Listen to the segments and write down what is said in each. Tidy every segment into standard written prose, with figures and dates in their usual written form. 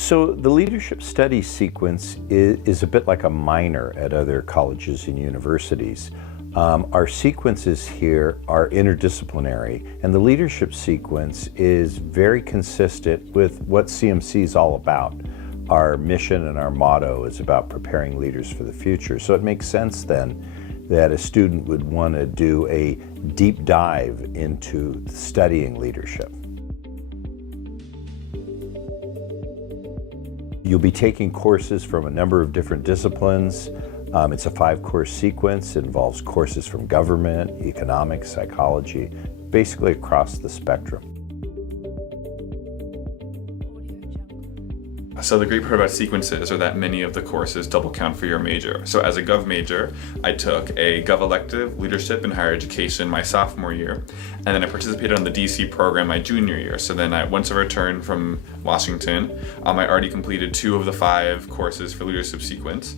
So the leadership studies sequence is a bit like a minor at other colleges and universities. Our sequences here are interdisciplinary, and the leadership sequence is very consistent with what CMC is all about. Our mission and our motto is about preparing leaders for the future. So it makes sense then that a student would want to do a deep dive into studying leadership. You'll be taking courses from a number of different disciplines. It's a 5-course sequence. It involves courses from government, economics, psychology, basically across the spectrum. So the great part about sequences are that many of the courses double count for your major. So as a Gov major, I took a Gov elective, Leadership in Higher Education, my sophomore year, and then I participated on the DC program my junior year. So then once I returned from Washington, I already completed 2 of the 5 courses for leadership sequence.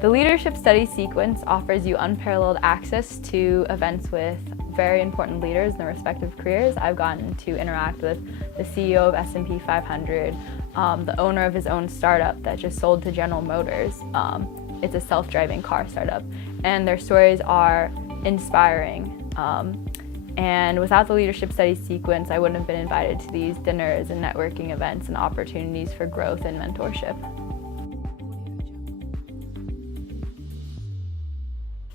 The Leadership Studies sequence offers you unparalleled access to events with very important leaders in their respective careers. I've gotten to interact with the CEO of S&P 500, the owner of his own startup that just sold to General Motors. It's a self-driving car startup, and their stories are inspiring. And without the Leadership Studies sequence, I wouldn't have been invited to these dinners and networking events and opportunities for growth and mentorship.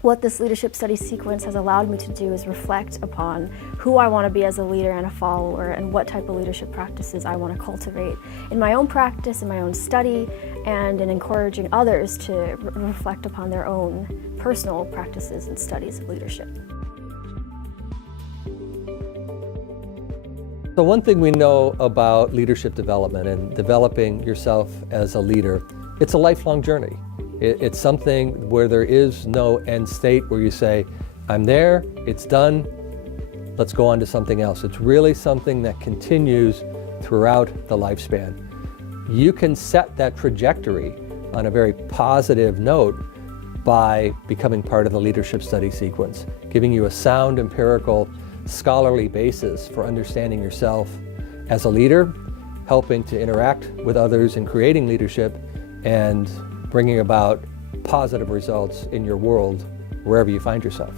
What this leadership studies sequence has allowed me to do is reflect upon who I want to be as a leader and a follower, and what type of leadership practices I want to cultivate in my own practice, in my own study, and in encouraging others to reflect upon their own personal practices and studies of leadership. So one thing we know about leadership development and developing yourself as a leader, it's a lifelong journey. It's something where there is no end state where you say, I'm there, it's done, let's go on to something else. It's really something that continues throughout the lifespan. You can set that trajectory on a very positive note by becoming part of the leadership study sequence, giving you a sound, empirical, scholarly basis for understanding yourself as a leader, helping to interact with others in creating leadership, and bringing about positive results in your world wherever you find yourself.